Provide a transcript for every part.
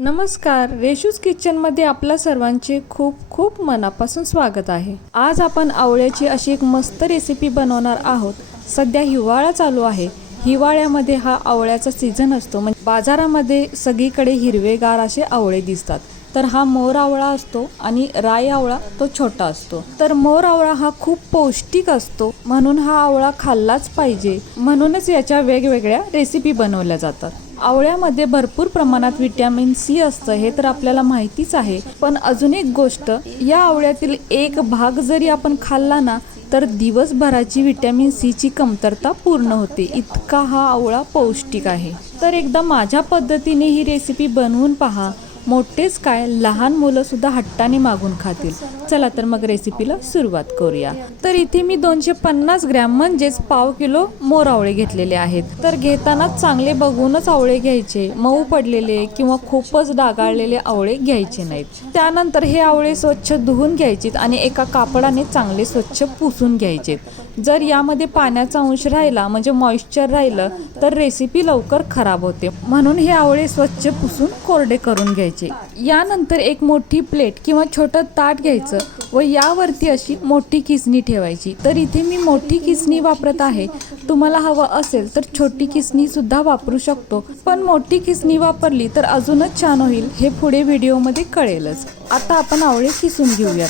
नमस्कार रेशूज किचनमध्ये आपल्या सर्वांचे खूप खूप मनापासून स्वागत आहे. आज आपण आवळ्याची अशी एक मस्त रेसिपी बनवणार आहोत. सध्या हिवाळा चालू आहे. हिवाळ्यामध्ये हा आवळ्याचा सीझन असतो. म्हणजे बाजारामध्ये सगळीकडे हिरवेगार असे आवळे दिसतात. तर हा मोर आवळा असतो आणि राई आवळा तो छोटा असतो. तर मोर आवळा हा खूप पौष्टिक असतो. म्हणून हा आवळा खाल्लाच पाहिजे. म्हणूनच याच्या वेगवेगळ्या रेसिपी बनवल्या जातात. आवळ्यामध्ये भरपूर प्रमाणात व्हिटॅमिन सी असतं हे तर आपल्याला माहितीच आहे. पण अजून एक गोष्ट या आवळ्यातील एक भाग जरी आपण खाल्ला ना तर दिवसभराची व्हिटॅमिन सीची कमतरता पूर्ण होते. इतका हा आवळा पौष्टिक आहे. तर एकदा माझ्या पद्धतीने ही रेसिपी बनवून पहा. मोठेच काय लहान मुलं सुद्धा हट्टाने मागून खातील. चला तर मग रेसिपीला सुरुवात करूया. तर इथे मी दोनशे पन्नास ग्रॅम म्हणजेच पाव किलो मोर आवळे घेतलेले आहेत. तर घेताना चांगले बघूनच आवळे घ्यायचे. मऊ पडलेले किंवा खूपच डागाळलेले आवळे घ्यायचे नाहीत. त्यानंतर हे आवळे स्वच्छ धुवून घ्यायचे आणि एका कापडाने चांगले स्वच्छ पुसून घ्यायचेत. जर यामध्ये पाण्याचा अंश राहिला म्हणजे मॉइश्चर राहिलं तर रेसिपी लवकर खराब होते. म्हणून हे आवळे स्वच्छ पुसून कोरडे करून घ्यायचे. यानंतर एक मोठी प्लेट किंवा छोटं ताट घ्यायचं व यावरती अशी मोठी किसणी ठेवायची. तर इथे मी मोठी किसणी वापरत आहे. तुम्हाला हवं असेल तर छोटी किसणी सुद्धा वापरू शकतो. पण मोठी किसणी वापरली तर अजूनच छान होईल हे पुढे व्हिडिओमध्ये कळेलच. आता आपण आवळे किसून घेऊयात.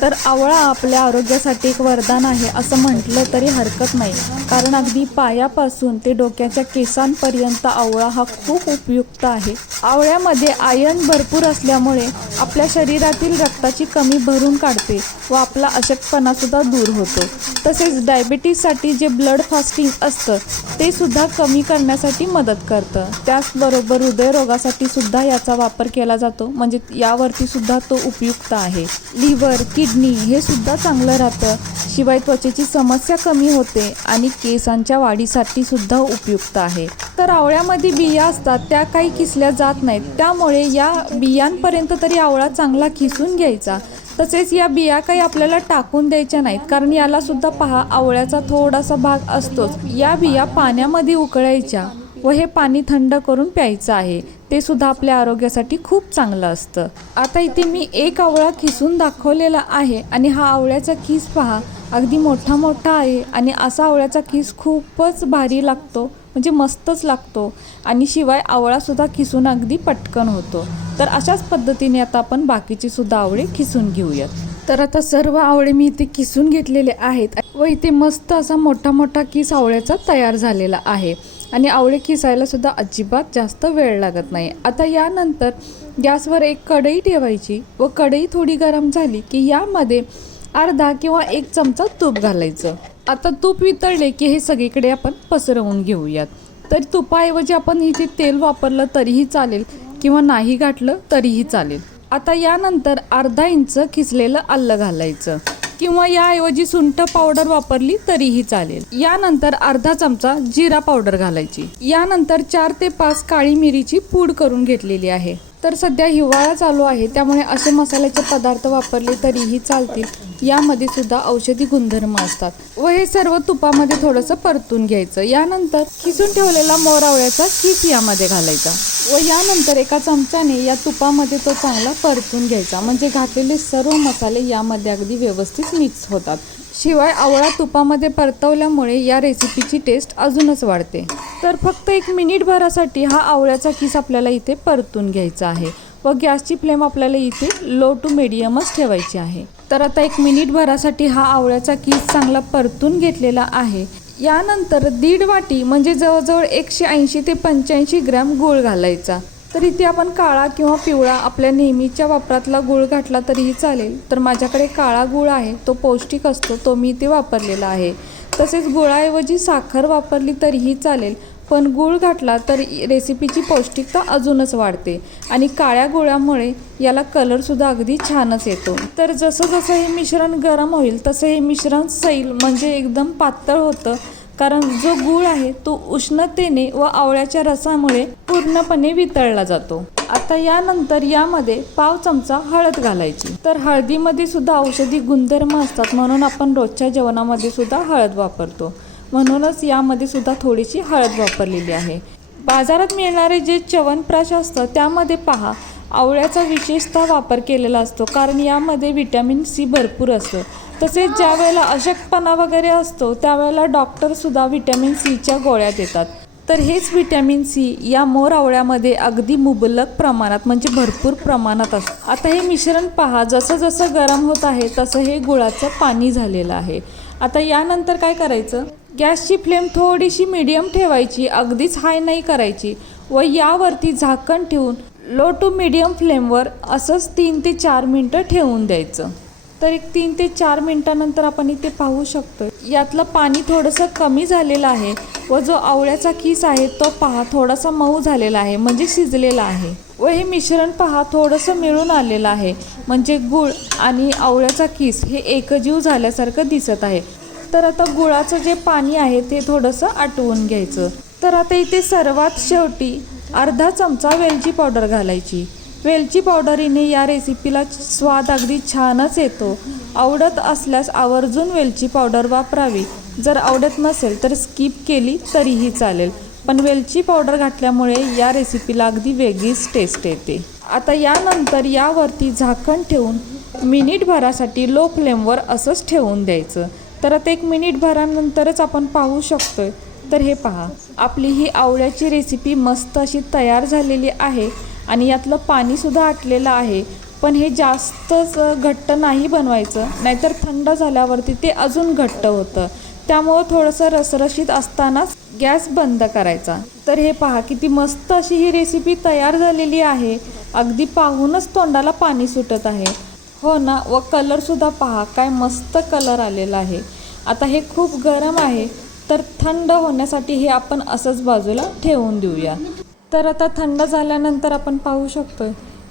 तर आवळा आपल्या आरोग्यासाठी एक वरदान आहे असं म्हटलं तरी हरकत नाही. कारण अगदी पायापासून ते डोक्याच्या केसांपर्यंत आवळा हा खूप उपयुक्त आहे. आवळ्यामध्ये आयर्न भरपूर असल्यामुळे आपल्या शरीरातील रक्ताची कमी भरून काढते व आपला अशक्तपणा सुद्धा दूर होतो. तसेच डायबिटीजसाठी जे ब्लड फास्टिंग असतं ते सुद्धा कमी करण्यासाठी मदत करतं. त्याचबरोबर हृदयरोगासाठी सुद्धा याचा वापर केला जातो. म्हणजे यावरती सुद्धा तो उपयुक्त आहे. लिव्हर किडनी हे सुद्धा चांगलं राहतं. शिवाय त्वचेची समस्या कमी होते आणि केसांच्या वाढीसाठी सुद्धा उपयुक्त आहे. तर आवळ्यामध्ये बिया असतात त्या काही किसल्या जात नाहीत. त्यामुळे या बियांपर्यंत तरी आवळा चांगला किसून घ्यायचा. तसेच या बिया काही आपल्याला टाकून द्यायच्या नाहीत कारण याला सुद्धा पहा आवळ्याचा थोडासा भाग असतोच. या बिया पाण्यामध्ये उकळायच्या. व हे पाणी थंड करून प्यायचं आहे. ते सुद्धा आपल्या आरोग्यासाठी खूप चांगलं असतं. आता इथे मी एक आवळा किसून दाखवलेला आहे आणि हा आवळ्याचा किस पहा. अगदी मोठा मोठा आहे आणि असा आवळ्याचा किस खूपच भारी लागतो म्हणजे मस्तच लागतो. आणि शिवाय आवळासुद्धा किसून अगदी पटकन होतो. तर अशाच पद्धतीने आता आपण बाकीची सुद्धा आवळे खिसून घेऊयात. तर आता सर्व आवळे मी इथे किसून घेतलेले आहेत व इथे मस्त असा मोठा मोठा किस आवळ्याचा तयार झालेला आहे. आणि आवळे खिसायलासुद्धा अजिबात जास्त वेळ लागत नाही. आता यानंतर गॅसवर एक कढई ठेवायची व कढई थोडी गरम झाली की यामध्ये अर्धा किंवा एक चमचा तूप घालायचं. आता तूप वितळले की हे सगळीकडे आपण पसरवून घेऊयात. तर तुपाऐवजी आपण इथे तेल वापरलं तरीही चालेल किंवा नाही घातलं तरीही चालेल. आता यानंतर अर्धा इंच खिचलेलं आलं घालायचं. किंवा याऐवजी सुंठ पावडर वापरली तरीही चालेल. यानंतर अर्धा चमचा जिरा पावडर घालायची. यानंतर चार ते पाच काळी मिरीची पूड करून घेतलेली आहे. तर सध्या हिवाळा चालू आहे त्यामुळे असे मसाल्याचे पदार्थ वापरले तरीही चालतील. यामध्ये सुद्धा औषधी गुणधर्म असतात. व हे सर्व तुपामध्ये थोडंसं परतून घ्यायचं. यानंतर खिसून ठेवलेला मोरावळ्याचा किस यामध्ये घालायचा. व यानंतर एका चमच्याने या तुपामध्ये तो चांगला परतून घ्यायचा. म्हणजे घातलेले सर्व मसाले यामध्ये अगदी व्यवस्थित मिक्स होतात. शिवाय आवळा तुपामध्ये परतवल्यामुळे या रेसिपीची टेस्ट अजूनच वाढते. तर फक्त एक मिनिटभरासाठी हा आवळ्याचा किस आपल्याला इथे परतून घ्यायचा आहे व गॅसची फ्लेम आपल्याला इथे लो टू मिडियमच ठेवायची आहे. तर आता एक मिनिटभरासाठी हा आवळ्याचा किस चांगला परतून घेतलेला आहे. यानंतर दीड वाटी म्हणजे जवळजवळ एकशे ऐंशी ते पंच्याऐंशी ग्रॅम गूळ घालायचा. तर इथे आपण काळा किंवा पिवळा आपल्या नेहमीच्या वापरातला गूळ घातला तरीही चालेल. तर माझ्याकडे काळा गूळ आहे तो पौष्टिक असतो तो मी इथे वापरलेला आहे. तसेच गुळाऐवजी साखर वापरली तरीही चालेल. पण गूळ घातला तर रेसिपीची पौष्टिकता अजूनच वाढते. आणि काळ्या गुळामुळे याला कलरसुद्धा अगदी छानच येतो. तर जसं जसं हे मिश्रण गरम होईल तसं हे मिश्रण सैल म्हणजे एकदम पातळ होतं. कारण जो गूळ आहे तो उष्णतेने व आवळ्याच्या रसामुळे पूर्णपणे वितळला जातो. आता यानंतर यामध्ये पाव चमचा हळद घालायची. तर हळदीमध्ये सुद्धा औषधी गुणधर्म असतात म्हणून आपण रोजच्या जेवणामध्ये सुद्धा हळद वापरतो. म्हणूनच यामध्ये सुद्धा थोडीशी हळद वापरलेली आहे. बाजारात मिळणारे जे च्यवनप्राश असतं त्यामध्ये पहा आवळ्याचा विशेषतः वापर केलेला असतो कारण यामध्ये व्हिटॅमिन सी भरपूर असतो. तसेच ज्या वेळेला अशक्तपणा वगैरे असतो त्यावेळेला डॉक्टरसुद्धा व्हिटॅमिन सीच्या गोळ्या देतात. तर हेच व्हिटॅमिन सी या मोर आवळ्यामध्ये अगदी मुबलक प्रमाणात म्हणजे भरपूर प्रमाणात असतं. आता हे मिश्रण पहा जसं जसं गरम होत आहे तसं हे गुळाचं पाणी झालेलं आहे. आता यानंतर काय करायचं? गॅसची फ्लेम थोडीशी मीडियम ठेवायची अगदीच हाय नाही करायची व यावरती झाकण ठेवून लो टू मीडियम फ्लेमवर असंच तीन ते चार मिनटं ठेवून द्यायचं. तर एक तीन ते चार मिनटानंतर आपण इथे पाहू शकतो यातलं पाणी थोडंसं कमी झालेलं आहे व जो आवळ्याचा किस आहे तो पहा थोडासा मऊ झालेला आहे म्हणजे शिजलेला आहे. व हे मिश्रण पहा थोडंसं मिळून आलेलं आहे म्हणजे गुळ आणि आवळ्याचा किस हे एकजीव झाल्यासारखं दिसत आहे. तर आता गुळाचं जे पाणी आहे ते थोडंसं आटवून घ्यायचं. तर आता इथे सर्वात शेवटी अर्धा चमचा वेलची पावडर घालायची. वेलची पावडरीने या रेसिपीला स्वाद अगदी छानच येतो. आवडत असल्यास आवर्जून वेलची पावडर वापरावी. जर आवडत नसेल तर स्किप केली तरीही चालेल. पण वेलची पावडर घातल्यामुळे या रेसिपीला अगदी वेगळीच टेस्ट येते. आता यानंतर यावरती झाकण ठेवून मिनिटभरासाठी लो फ्लेमवर असंच ठेवून द्यायचं. तर आता एक मिनिटभरानंतरच आपण पाहू शकतोय. तर हे पहा आपली ही आवळ्याची रेसिपी मस्त अशी तयार झालेली आहे आणि यातलं पाणीसुद्धा आटलेलं आहे. पण हे जास्तच घट्ट नाही बनवायचं नाहीतर थंड झाल्यावरती ते अजून घट्ट होतं. त्यामुळं थोडंसं रसरशीत असतानाच गॅस बंद करायचा. तर हे पहा किती मस्त अशी ही रेसिपी तयार झालेली आहे. अगदी पाहूनच तोंडाला पाणी सुटत आहे. हो ना व कलरसुद्धा पहा काय मस्त कलर आलेला आहे. आता हे खूप गरम आहे तर थंड होण्यासाठी हे आपण असंच बाजूला ठेवून देऊया. तर आता थंड झाल्यानंतर आपण पाहू शकतो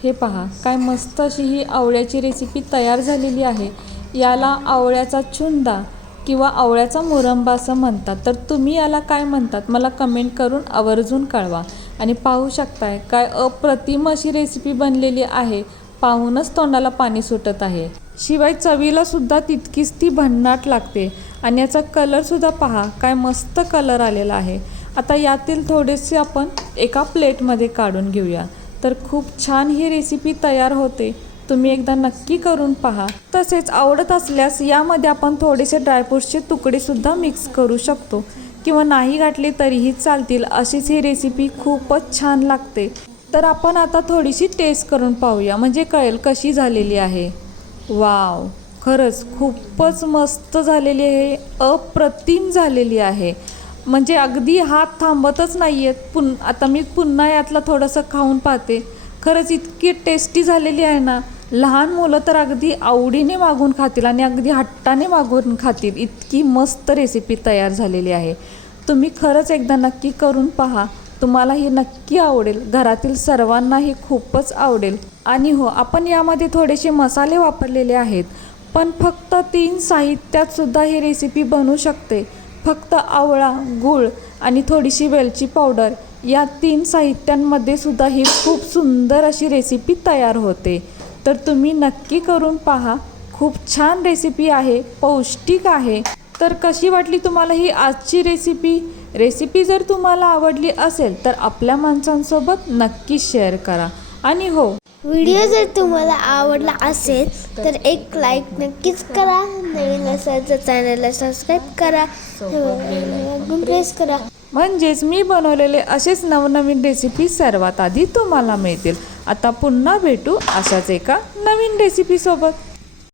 हे पहा काय मस्त अशी ही आवळ्याची रेसिपी तयार झालेली आहे. याला आवळ्याचा चुंदा किंवा आवळ्याचा मुरंबा असं म्हणतात. तर तुम्ही याला काय म्हणतात मला कमेंट करून आवर्जून कळवा. आणि पाहू शकताय काय अप्रतिम अशी रेसिपी बनलेली आहे. पाहूनच तोंडाला पाणी सुटत आहे. शिवाय चवीला सुद्धा तितकीच ती भन्नाट लागते. आणि याचा कलरसुद्धा पहा काय मस्त कलर आलेला आहे. आता यातील थोडेसे आपण एका प्लेटमध्ये काढून घेऊया. तर खूप छान ही रेसिपी तयार होते. तुम्ही एकदा नक्की करून पहा. तसेच आवडत असल्यास यामध्ये आपण थोडेसे ड्रायफ्रूट्सचे तुकडेसुद्धा मिक्स करू शकतो. किंवा नाही घातले तरीही चालतील. अशीच ही रेसिपी खूपच छान लागते. तर आपण आता थोडीशी टेस्ट करून पाहूया. म्हणजे कळेल कशी झालेली आहे. वाव! खरंच खूपच मस्त झालेली आहे. अप्रतिम झालेली आहे. म्हणजे अगदी हात थांबतच नाही आहेत पुन आता मी पुन्हा यातलं थोडंसं खाऊन पाहते. खरंच इतकी टेस्टी झालेली आहे ना. लहान मुलं तर अगदी आवडीने मागून खातील आणि अगदी हट्टाने मागून खातील. इतकी मस्त रेसिपी तयार झालेली आहे. तुम्ही खरंच एकदा नक्की करून पहा. तुम्हाला ही नक्की आवडेल. घरातील सर्वांनाही खूपच आवडेल. आणि हो आपण यामध्ये थोडेसे मसाले वापरलेले आहेत. पण फक्त तीन साहित्यात सुद्धा ही रेसिपी बनू शकते. फक्त आवळा गूळ आणि थोडीशी वेलची पावडर या तीन साहित्यांमध्ये सुद्धा ही खूप सुंदर अशी रेसिपी तयार होते. तर तुम्ही नक्की करून पहा. खूप छान रेसिपी आहे पौष्टिक आहे. तर कशी वाटली तुम्हाला ही आजची रेसिपी रेसिपी जर तुम्हाला आवडली असेल तर आपल्या माणसांसोबत नक्की शेअर करा. आणि हो व्हिडिओ जर तुम्हाला आवडला असेल तर एक लाईक नक्कीच करा. नवीन असेल तर चॅनलला सबस्क्राईब करा. प्रेस करा. म्हणजेच मी बनवलेले असेच नवनवीन रेसिपी सर्वात आधी तुम्हाला मिळतील. आता पुन्हा भेटू अशाच एका नवीन रेसिपीसोबत.